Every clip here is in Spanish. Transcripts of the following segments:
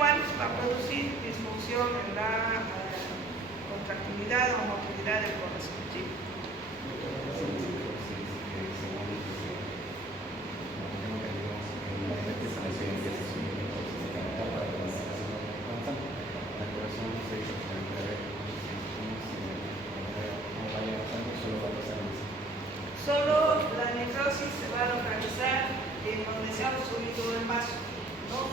igual va a producir disfunción en la contractilidad o motilidad del corazón. ¿Sí? Solo la necrosis se va a localizar en donde se ha obstruido el vaso, ¿no?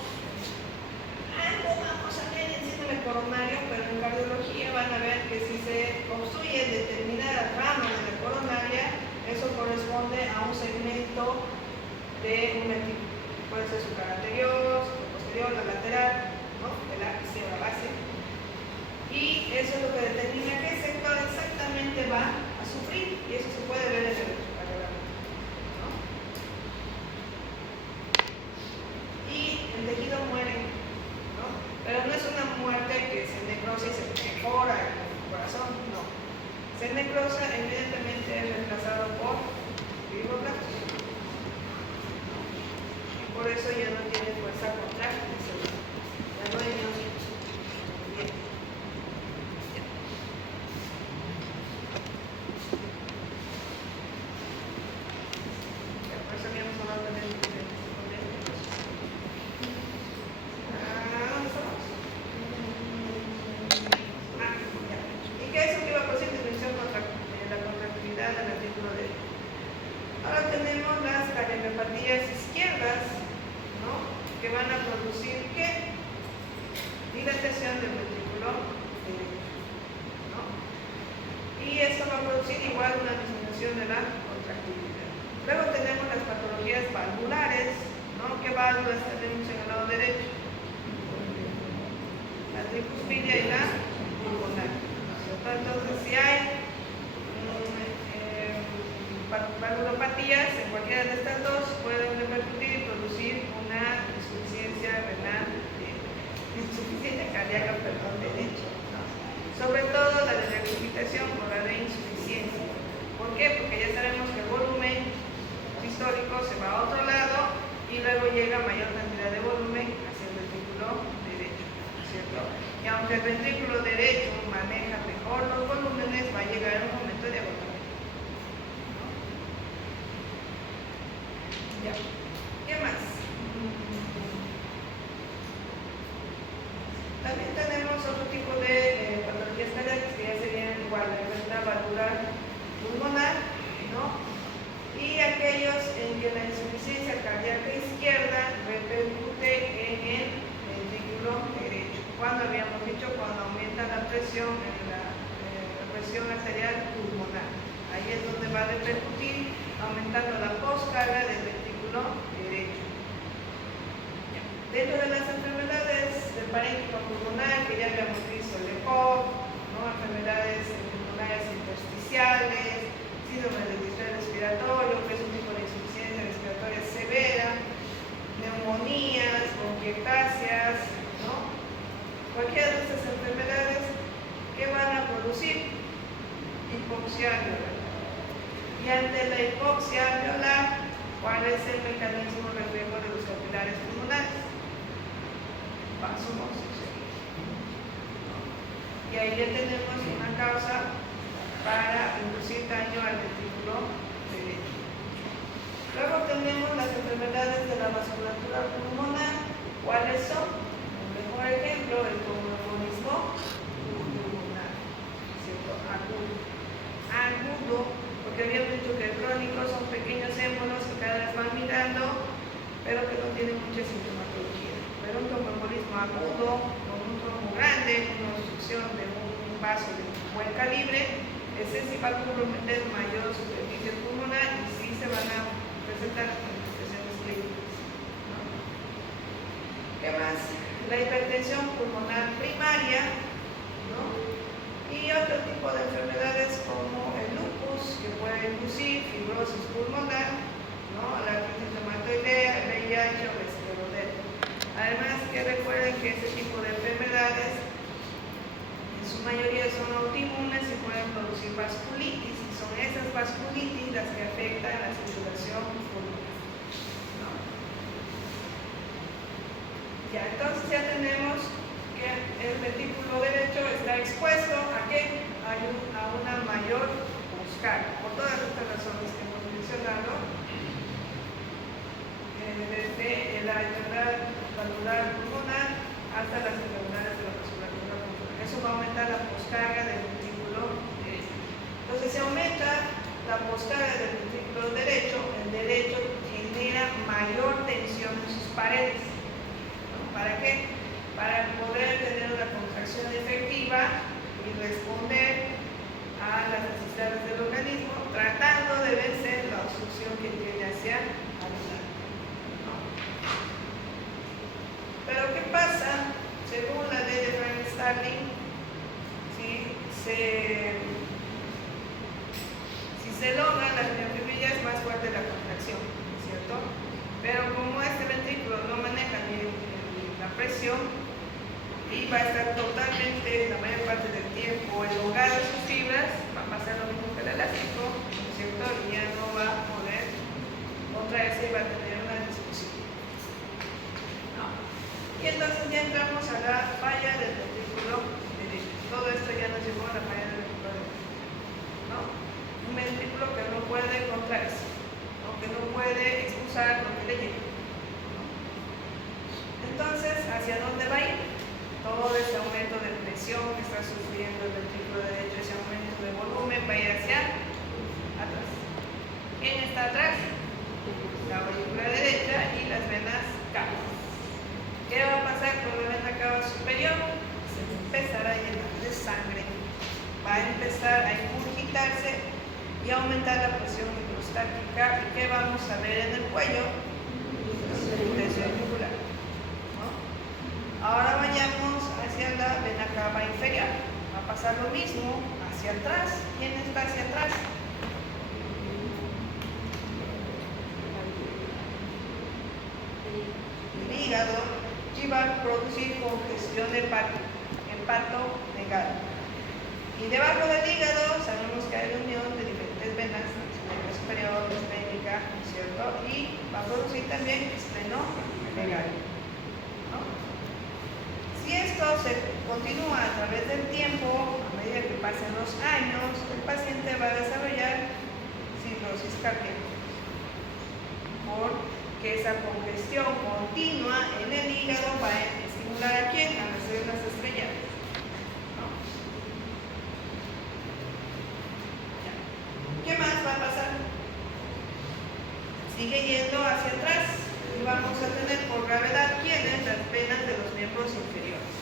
Algo vamos a ver en síndrome coronario, pero en cardiología van a ver que si se obstruye determinada rama de la coronaria, eso corresponde a un segmento de un ventrículo. Puede ser su cara anterior, su posterior, la lateral, ¿no? El ápice o la base. Y eso es lo que determina qué sector exactamente va a sufrir, y eso se puede ver en el electrocardiograma, ¿no? Y el tejido muere, ¿no? Pero no es una muerte que se necrosa y se mejora el corazón, no. Se necrosa, evidentemente es reemplazado por fibroblastos. Y por eso ya no tiene fuerza contráctil, ya no hay miocitos. Bien. Por eso habíamos hablado también de izquierdas, ¿no? Que van a producir ¿qué? Dilatación del ventrículo derecho, ¿no? Y esto va a producir igual una disminución de la contractilidad. Luego tenemos las patologías valvulares, ¿no? ¿Qué válvulas tenemos en el lado derecho? La tricuspidia y la pulmonar. Entonces, si hay valvulopatías, en cualquiera de estas dos pueden repercutir y producir una insuficiencia renal, insuficiencia cardíaca, derecho, ¿no? Sobre todo la de regurgitación por la de insuficiencia. ¿Por qué? Porque ya sabemos que el volumen sistólico se va a otro lado y luego llega mayor cantidad de volumen hacia el ventrículo derecho, ¿cierto? Y aunque el ventrículo derecho maneja mejor los volúmenes, va a llegar un momento de agotamiento. Ya. ¿Qué más? También tenemos otro tipo de patologías cardíacas que ya serían igual la enfermedad valvular pulmonar, ¿no? Y aquellos en que la insuficiencia cardíaca izquierda repercute en el ventrículo derecho. Cuando habíamos dicho cuando aumenta la presión en la presión arterial pulmonar. Ahí es donde va a repercutir aumentando la poscarga del ventrículo derecho. Dentro de las enfermedades del parénquima pulmonar, que ya habíamos visto el EPOC, ¿no? Enfermedades pulmonares intersticiales, síndrome del distrés respiratorio, que es un tipo de insuficiencia respiratoria severa, neumonías, bronquiectasias, ¿no? Cualquiera de estas enfermedades que van a producir hipoxia alveolar. Y ante la hipoxia alveolar, ¿cuál es el mecanismo reflejo de los capilares pulmonares? Vasomosis. Y ahí ya tenemos una causa para inducir daño al ventrículo derecho. Luego tenemos las enfermedades de la vasculatura pulmonar. ¿Cuáles son? El mejor ejemplo, el tromboembolismo pulmonar, ¿cierto? Agudo, porque habíamos dicho que el crónico son pequeños émbolos que cada vez van mirando, pero que no tienen mucha sintomatología. Pero un tromboembolismo agudo, con un trombo grande, una obstrucción de un vaso de buen calibre, ese sí va a comprometer mayor superficie pulmonar y sí se van a presentar manifestaciones clínicas, ¿no? ¿Qué más? La hipertensión pulmonar primaria, ¿no? Y otro tipo de enfermedades como el lupus, que puede inducir fibrosis pulmonar, ¿no? La artritis reumatoidea, el VIH o la escleroderma. Además, que recuerden que este tipo de enfermedades en su mayoría son autoinmunes y pueden producir vasculitis, y son esas vasculitis las que afectan a la circulación pulmonar, ¿no? Ya, entonces ya tenemos que el ventrículo derecho está expuesto ¿a qué? A una mayor poscarga, por todas estas razones que hemos mencionado, desde la enfermedad valvular pulmonar hasta las enfermedades de la vasculatura pulmonar. Eso va a aumentar la poscarga del ventrículo derecho. Entonces, si aumenta la poscarga del ventrículo derecho, el derecho genera mayor tensión en sus paredes. ¿Para qué? Para poder tener una contracción efectiva y responder a las necesidades del organismo, tratando de vencer la obstrucción que tiene hacia adelante. Pero ¿qué pasa? Según la ley de Frank-Starling, si se logran las miofibrillas, más fuerte la contracción, ¿cierto? Pero como este ventrículo no maneja ni la presión y va a estar totalmente, la mayor parte del tiempo, elongado sus fibras, va a pasar lo mismo que el elástico, ¿cierto? Y ya no va a poder contraerse y va a tener una discusión. Y entonces ya entramos a la falla del ventrículo derecho. Todo esto ya nos llevó a la falla del ventrículo derecho, ¿no? Un ventrículo que no puede contraerse, ¿no? Que no puede expulsar lo que le llega. Entonces, ¿hacia dónde va a ir? Todo ese aumento de presión que está sufriendo el ventrículo derecho, ese aumento de volumen, va a ir hacia atrás. ¿Quién está atrás? La aurícula derecha y las venas cavas. ¿Qué va a pasar con la vena cava superior? Se empezará a llenar de sangre, va a empezar a ingurgitarse y aumentar la presión hidrostática. ¿Y qué vamos a ver en el cuello? Tensión yugular. Ahora vayamos hacia la vena cava inferior. Va a pasar lo mismo hacia atrás. ¿Quién está hacia atrás? El hígado y va a producir congestión hepatonegal. Y debajo del hígado sabemos que hay unión de diferentes venas, la superior, la esplénica, ¿cierto? Y va a producir también esplenomegalia. Si esto se continúa a través del tiempo, a medida que pasen los años, el paciente va a desarrollar cirrosis cardíaca, porque esa congestión continua en el hígado va a estimular a quién, a las células estrelladas. ¿Qué más va a pasar? Sigue yendo hacia atrás. Y vamos a tener por gravedad ¿quiénes? Las venas de los miembros inferiores,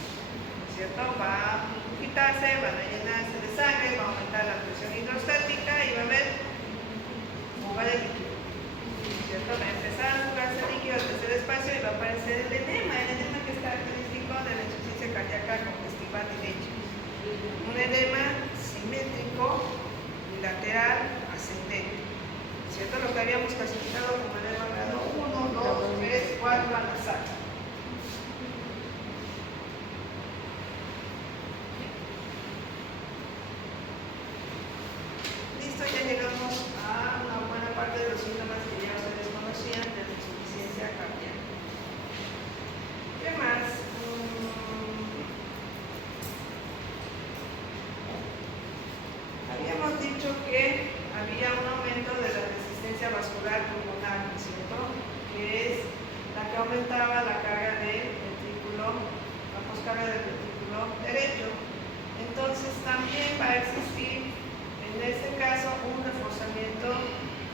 ¿cierto? Va a quitarse, van a llenarse de sangre, va a aumentar la presión hidrostática y va a haber fuga de líquido, ¿cierto? Va a empezar a fugarse el líquido al tercer espacio y va a aparecer el enema que es característico de la insuficiencia cardíaca congestiva derecha. Un enema simétrico bilateral ascendente, ¿cierto? Lo que habíamos clasificado como edema grado 1, 2, 3, 4 al azar. Listo, ya llegamos a una buena parte de los síntomas que ya ustedes conocían de la insuficiencia cardíaca. ¿Qué más? Habíamos dicho que había un aumento de la resistencia vascular pulmonar, ¿cierto? Que es la que aumentaba la carga del ventrículo, la poscarga del ventrículo derecho. Entonces también va a existir, en este caso, un reforzamiento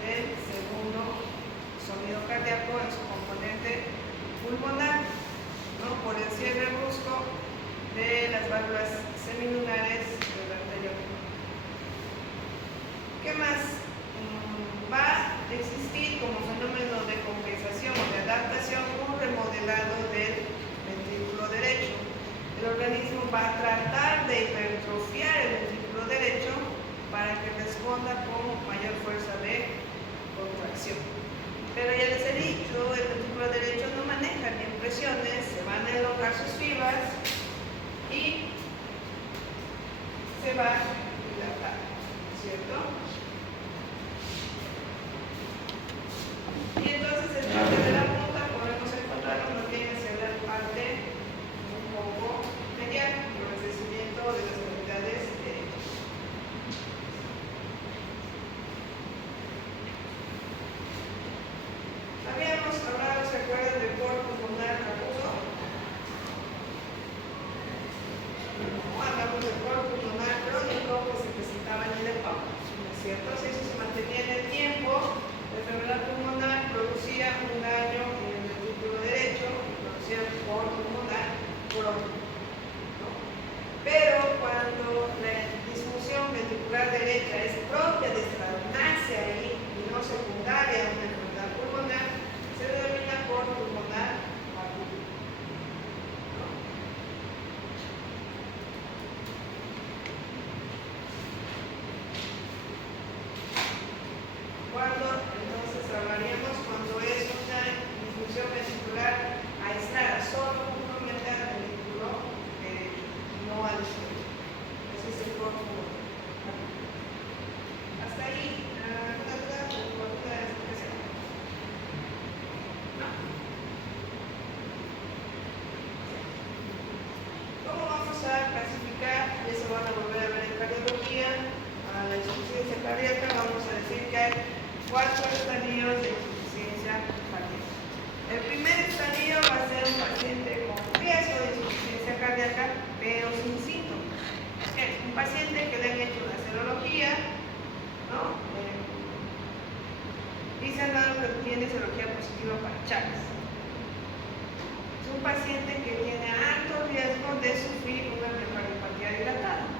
del segundo sonido cardíaco en su componente pulmonar, ¿no? Por el cierre brusco de las válvulas semilunares del anterior. ¿Qué más? Va a existir como fenómeno de compensación o de adaptación un remodelado del ventrículo derecho. El organismo va a tratar de hipertrofiar el ventrículo derecho para que responda con mayor fuerza de contracción. Pero ya les he dicho, el ventrículo derecho no maneja bien presiones, se van a elongar sus fibras y se va a dilatar, ¿cierto? Y entonces el parte de la punta podemos encontrarlo más bien hacia la parte ¿cierto? Si eso se mantenía en el tiempo, la enfermedad pulmonar producía un daño en el ventrículo derecho y producía por pulmonar crónico, ¿no? Pero cuando la disfunción ventricular derecha es propia de esta, nace ahí y no secundaria a una enfermedad pulmonar, se denomina por pulmonar agudo. Entonces hablaríamos cuando es una disfunción ventricular aislada, solo comprometida al ventrículo derecho, no al izquierdo. Ese es el por pulmonar. Hasta ahí, ¿alguna duda o alguna explicación? ¿No? ¿Cómo vamos a clasificar? Y eso van a volver a ver en cardiología. A la insuficiencia cardíaca vamos a decir que hay 4 estadios de insuficiencia cardíaca. El primer estadio va a ser un paciente con riesgo de insuficiencia cardíaca, pero sin síntomas. Es un paciente que le han hecho una serología, ¿no? Y se han dado que tiene serología positiva para Chagas. Es un paciente que tiene alto riesgo de sufrir una miocardiopatía dilatada.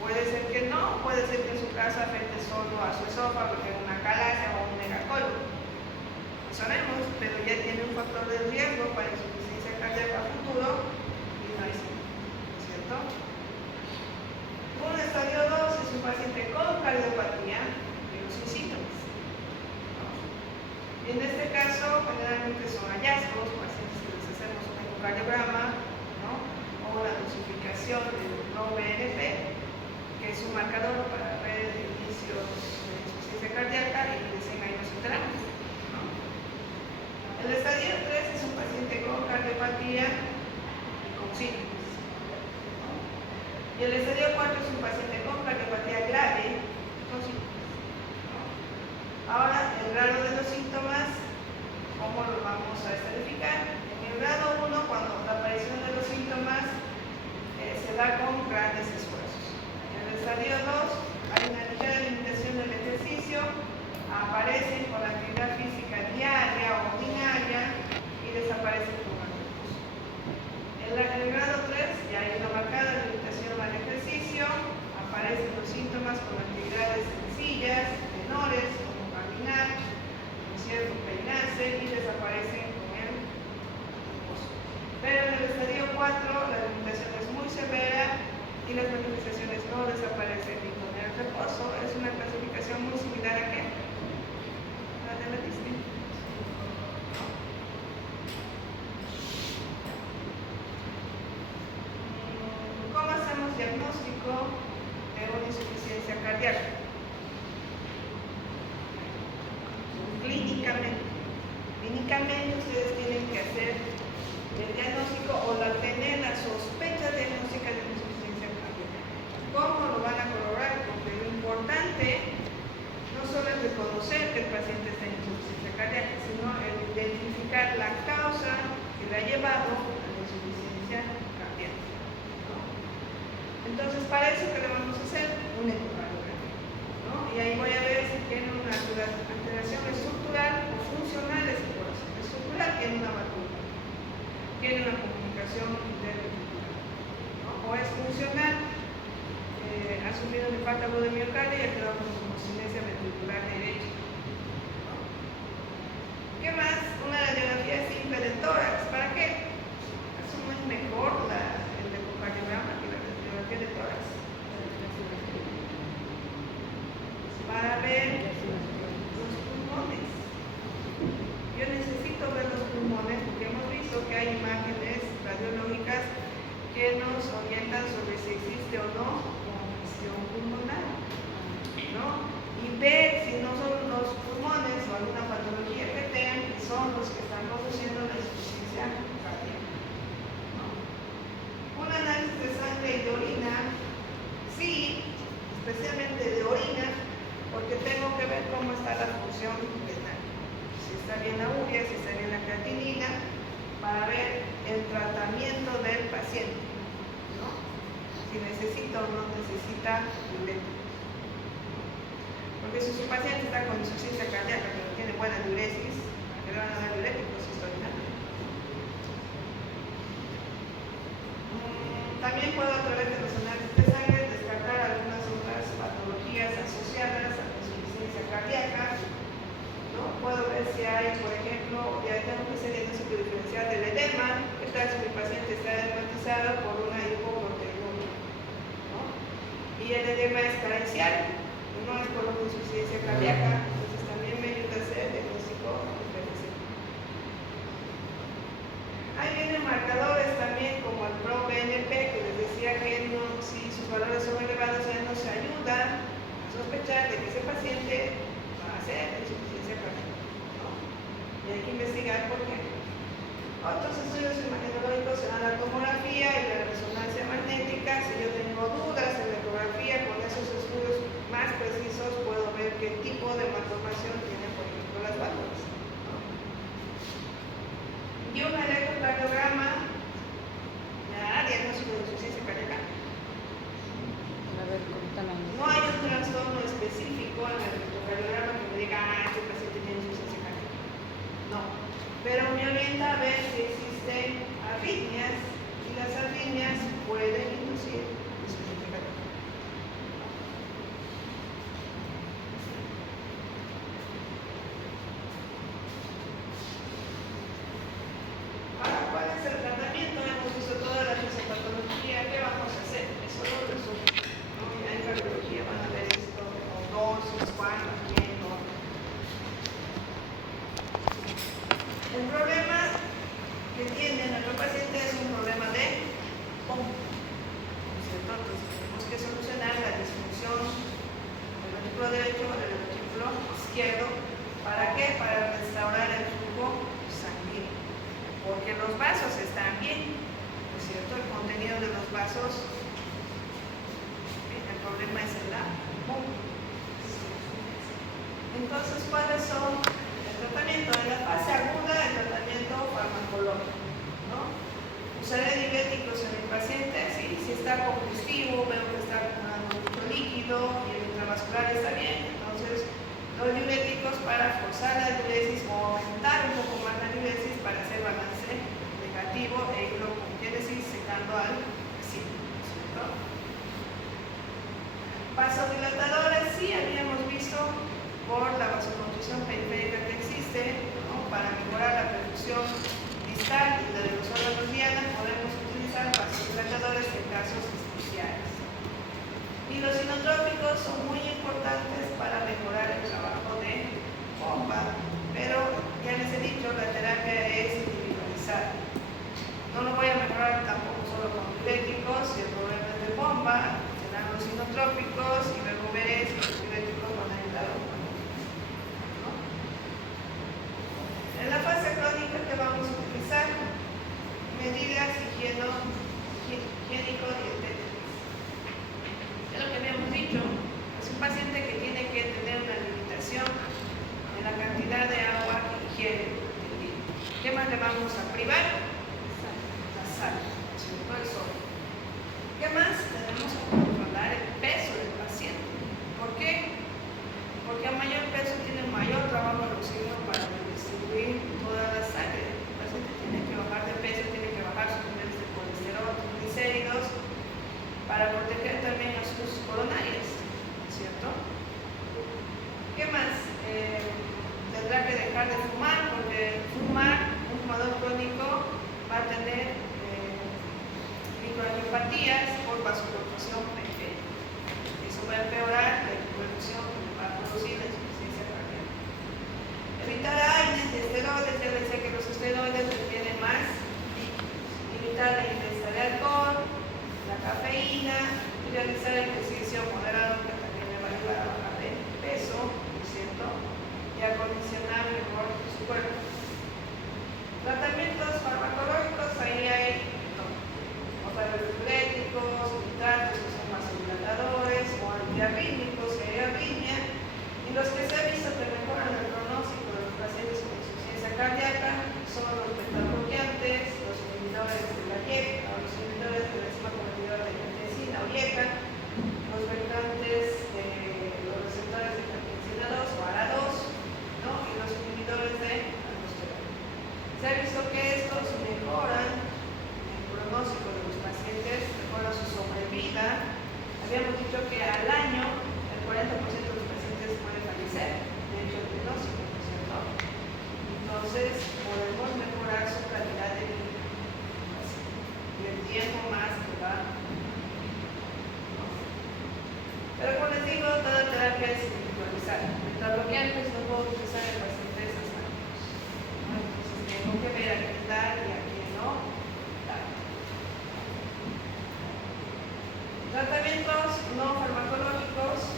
Puede ser que no, puede ser que en su caso afecte solo a su esófago, que tenga una calasia o un megacolo. No sabemos, pero ya tiene un factor de riesgo para insuficiencia cardíaca a futuro y no hay síntomas, ¿cierto? Un estadio 2 es un paciente con cardiopatía, pero sin síntomas. Y en este caso, generalmente son hallazgos, pacientes que les hacemos un ecocardiograma, ¿no? O la dosificación del ProBNP, que es un marcador para ver indicios de insuficiencia cardíaca, y dicen ahí nos enteramos, ¿no? El estadio 3 es un paciente con cardiopatía y con síntomas, ¿no? Y el estadio 4 es un paciente con cardiopatía grave con síntomas, ¿no? Ahora, el grado de los síntomas, ¿cómo lo vamos a estratificar? En el grado 1, cuando la aparición de los síntomas se da con grandes esfuerzos. En el estadio 2 hay una ligera limitación del ejercicio, aparecen con la actividad física diaria o ordinaria y desaparecen con el reposo. En el grado 3 ya hay una marcada limitación al ejercicio, aparecen los síntomas con actividades sencillas, menores, como caminar, ¿no es cierto?, peinarse, y desaparecen con el reposo. Pero en el estadio 4 la limitación es muy severa y las manifestaciones no desaparecen ni con el reposo. Es una clasificación muy similar a ¿qué? A la de la Disney. ¿Cómo hacemos diagnóstico de una insuficiencia cardíaca? Clínicamente ustedes tienen que hacer el diagnóstico o tener la sospecha diagnóstica de una insuficiencia cardíaca. ¿Cómo lo van a corroborar? Porque lo importante no solo es reconocer que el paciente está en insuficiencia cardíaca, sino el identificar la causa que le ha llevado a la insuficiencia cardíaca, ¿no? Entonces, para eso, ¿qué le vamos a hacer? Un ecocardiograma, ¿no? Y ahí voy a ver si tiene una alteración estructural o funcional de su corazón. Estructural tiene una válvula, tiene una comunicación interventricular, ¿no? O es funcional, ha sufrido un infarto agudo de miocardio y ha quedado con silencia ventricular derecha, ¿no? ¿Qué más? Una radiografía simple de tórax. ¿Para qué? Asumo es mejor el ecocardiograma que la radiografía de tórax. Para ver los pulmones. Yo necesito ver los pulmones porque hemos visto que hay imágenes radiológicas que nos orientan sobre si existe o no congestión pulmonar, ¿no? Y ver si no son los pulmones o alguna patología que tengan que son los que están produciendo la insuficiencia cardíaca, ¿no? Un análisis de sangre y de orina, sí, especialmente de orina, porque tengo que ver cómo está la función renal, si está bien la urea, si está bien la creatinina, para ver el tratamiento del paciente, ¿no? Si necesita o no necesita diuréticos. Porque si su paciente está con insuficiencia cardíaca, pero tiene buena diuresis, ¿a qué le van a dar diuréticos extraordinarios? También puedo, a través de los análisis de sangre, descartar algunas otras patologías asociadas a la insuficiencia cardíaca, ¿no? Puedo ver si hay, por ejemplo, ya tengo que hacer el diagnóstico diferencial del edema. ¿Qué tal si mi paciente está edemantizado por una hipoproteinuria, ¿no? Y el edema es carencial, no es por una insuficiencia cardíaca, entonces también me ayuda a hacer el diagnóstico diferencial. Ahí vienen marcadores también como el ProBNP, que les decía que no, si sus valores son elevados ya nos ayuda a sospechar de que ese paciente va a ser insuficiencia cardíaca, ¿no? Y hay que investigar por qué. Otros estudios imagenológicos serán la tomografía y la resonancia magnética. Si yo tengo dudas en la ecografía, con esos estudios más precisos puedo ver qué tipo de malformación tienen, por ejemplo, las válvulas, ¿no? Y un electrocardiograma, diagnóstico de insuficiencia cardíaca. A ver, coméntame. No hay un trastorno específico en el electrocardiograma que me diga, este paciente tiene insuficiencia cardíaca. No. Pero me orienta a ver si existen arritmias, y las arritmias pueden inducir insuficiencia cardíaca. Ahora, ¿cuál es el tratamiento? Hemos visto toda la fisiopatología. ¿Qué vamos a hacer? Eso lo resumo, ¿no? Ya en cardiología van a ver esto, o dosis, cuánto, quién, ¿no? El problema que tiene nuestro paciente es un problema de pompa, ¿no es cierto? Entonces tenemos que solucionar la disfunción del ventrículo derecho o del ventrículo izquierdo. ¿Para qué? Para restaurar el flujo sanguíneo. Porque los vasos están bien, ¿no es cierto? El contenido de los vasos, el problema es en la pompa. Entonces, ¿cuáles son el tratamiento? En la fase aguda, el tratamiento farmacológico, ¿no? Usaré diuréticos en el paciente, sí, si está combustivo, veo que está acumulando mucho líquido y el intravascular está bien, entonces doy diuréticos para forzar la diuresis o aumentar un poco más la diuresis para hacer balance negativo e irlo con diuresis secando al paciente, ¿no es cierto? Vasodilatadores, sí, habíamos visto por la vasoconstricción periférica que existe, ¿no? Para mejorar la perfusión distal y la de los órganos diana, podemos utilizar vasodilatadores en casos especiales. Y los inotrópicos son muy importantes para mejorar el trabajo de pompa, pero ya les he dicho, la terapia es individualizada. No lo voy a mejorar tampoco solo con diuréticos. Si el problema es de pompa, serán los inotrópicos y luego veré si los diuréticos van a ayudar o no. En la fase crónica, que vamos a utilizar medidas higiénico-dietéticas. Es lo que habíamos dicho, es un paciente que tiene que tener una limitación en la cantidad de agua que ingiere el día. ¿Qué más le vamos a privar? La sal, ¿cierto? El sodio. ¿Qué más? Tenemos que controlar el peso del paciente. ¿Por qué? Porque a mayor peso tiene mayor trabajo el oxígeno para distribuir toda la sangre. El paciente tiene que bajar de peso, tiene que bajar sus niveles de colesterol, triglicéridos, para proteger también a sus coronarias, ¿cierto? ¿Qué más? Tendrá que dejar de fumar, porque fumar, un fumador crónico va a tener microangiopatías por vasoconstricción periférica. Eso va a empeorar la hipertensión que va a producir la insuficiencia cardíaca. Evitar AINES y esteroides, ya decía que los esteroides requieren más líquidos. Limitar la ingesta de alcohol, la cafeína, y realizar ejercicio moderado, que también le va a ayudar a bajar de peso, ¿no es cierto? Y a condicionar mejor su cuerpo. Tratamientos farmacológicos, ahí hay otra vez diuréticos, nitratos, dicho que al año el 40% de los pacientes puede fallecer, de hecho el diagnóstico, ¿no es cierto? Entonces podemos mejorar su calidad de vida y el tiempo más que va. Pero como les digo, toda terapia es individualizada. Mientras lo que antes no puedo utilizar el paciente de esas manos. Entonces tengo que ver a quién dar y a quién no dar. Tratamientos no farmacológicos,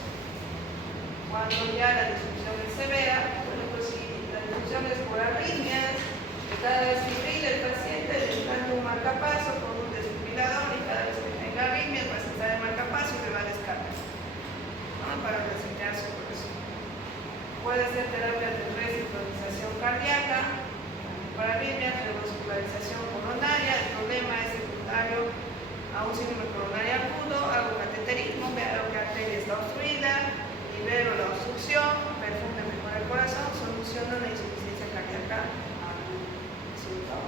cuando ya la disfunción es severa, bueno, pues si la disfunción es por arritmias, que cada vez que brille el paciente le está dando un marcapaso con un desfibrilador y cada vez que tenga arritmias va a sentar el marcapaso y le va a descargar, ¿no? Para resetear su corazón. Puede ser terapia de resincronización cardíaca, para arritmias, revascularización coronaria, el problema es secundario a un síndrome coronario agudo, hago cateterismo, veo que la arteria está obstruida, libero la obstrucción, perfume mejor el corazón, soluciono la insuficiencia cardíaca aguda.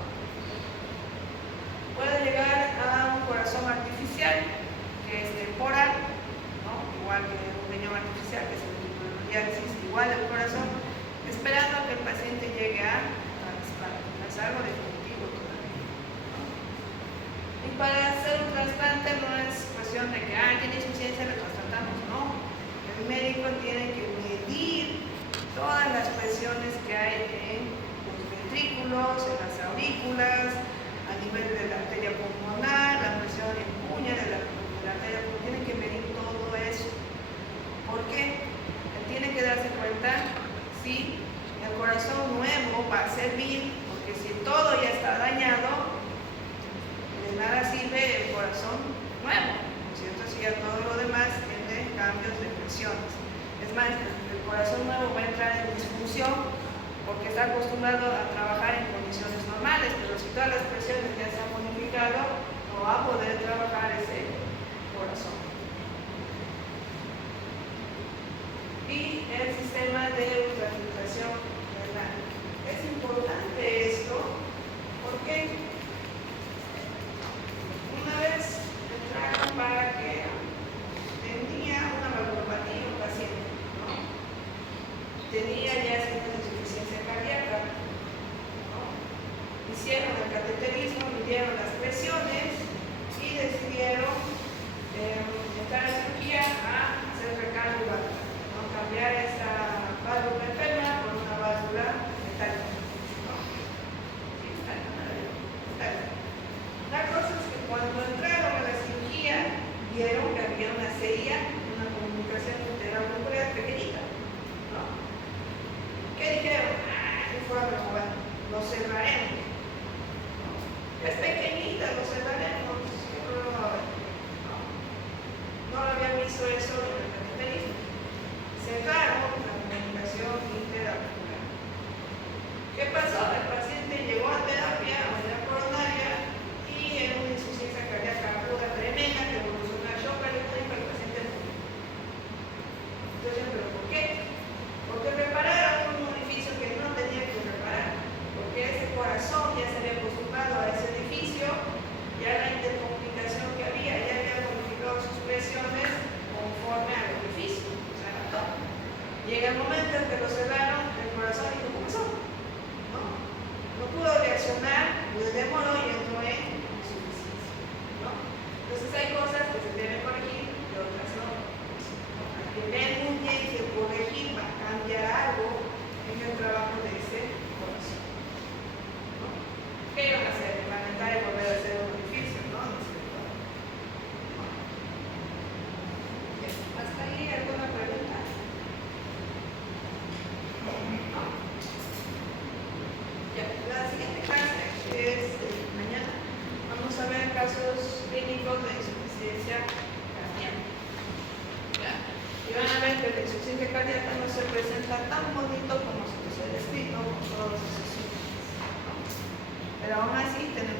Puede llegar a un corazón artificial, que es temporal, ¿no? Igual que un riñón artificial, que es el tipo de diálisis, igual el corazón, esperando a que el paciente llegue a trasplante. No es algo definitivo todavía, ¿no? Y para hacer un trasplante no es cuestión de que tiene insuficiencia, le trasplantamos, no. El médico tiene que medir todas las presiones que hay en los ventrículos, en las aurículas, a nivel de la arteria pulmonar, la presión en puña de la arteria pulmonar, tiene que medir todo eso. ¿Por qué? Él tiene que darse cuenta si el corazón nuevo va a servir, porque si todo ya está dañado, de nada sirve el corazón nuevo, ¿no es cierto? Si ya todo lo demás tiene cambios de presiones. Es más, el corazón nuevo va a entrar en disfunción porque está acostumbrado a trabajar en condiciones normales, pero si todas las presiones ya se han modificado, no va a poder trabajar ese corazón. Y el sistema de ultrafiltración renal. Es importante esto porque una vez entraron para que tenía una valvulopatía un paciente, ¿no? Tenía ya signos de insuficiencia cardíaca, ¿no? Hicieron el cateterismo, midieron las presiones y decidieron entrar a cirugía a hacer recambio valvular, ¿no? Cambiar esa válvula enferma por una válvula metálica, ¿no? Sí, está. La cosa es que cuando entraron a la cirugía vieron que había una serie, una comunicación interaurocular pequeñita, ¿no? ¿Qué dijeron? Lo cerraremos, ¿no? Es pequeñita, lo cerraremos, no lo había visto eso en el cateterismo. Cerraron la comunicación interauricular. ¿Qué pasó? El paciente llegó a terapia, a una coronaria, y en una insuficiencia cardíaca aguda tremenda que evolucionó a shock eléctrico, el paciente murió. Entonces, ¿pero por qué? Porque repararon un orificio que no tenía que reparar, porque ese corazón ya se había acostumbrado a ese edificio, ya la intercomunicación que había, ya había modificado sus presiones conforme al orificio, o sea, la toma. Llega el momento en que lo cerraron, el corazón dijo, ¿qué pasó? No pudo reaccionar, le demoró y entró en insuficiencia, ¿no? Entonces hay cosas que se deben corregir y otras no. Hay que ver muy bien si el corregir va a cambiar algo en el trabajo de ese corazón, ¿no? ¿Qué iban a hacer? Van a entrar y volver a hacer un orificio, ¿no? ¿No es cierto? Bien, ¿hasta ahí alguna pregunta? Ya, la siguiente clase es mañana. Vamos a ver casos clínicos de insuficiencia cardíaca. ¿Ya? Y van a ver que la insuficiencia cardíaca no se presenta tan bonito como se les ha descrito con todos esos síntomas, ¿no? Pero aún así tenemos